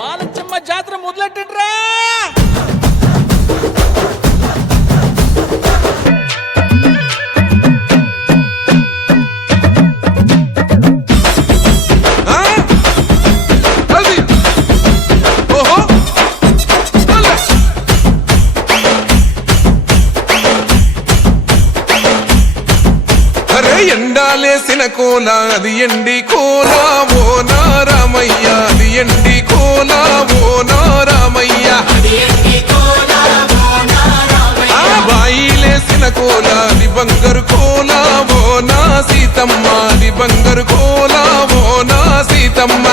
బాలచమ్మ జాతర మొదలెట్టండ్రా. ఎండాలేసిన కోల అది ఎండి కోల ఓ నారామయ్య, అది ఎండి కోల ఓ నారామయ్య. బాయిలేసిన కోల అది బంగారు కోల ఓ నా సీతమ్మ, అది బంగారు కోల ఓ నా సీతమ్మ.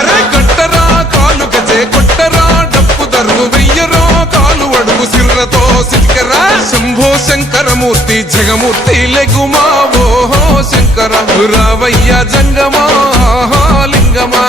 అరే కట్టరా కాలు గజే కొట్టరా డప్పు దరువు వెయ్యరో కాలు అడుగు సిర్రతో సిటికరా. శంభో శంకరమూర్తి జగమూర్తి లెగుమా ఓహో శంకర రావయ్య జంగమా లింగమా.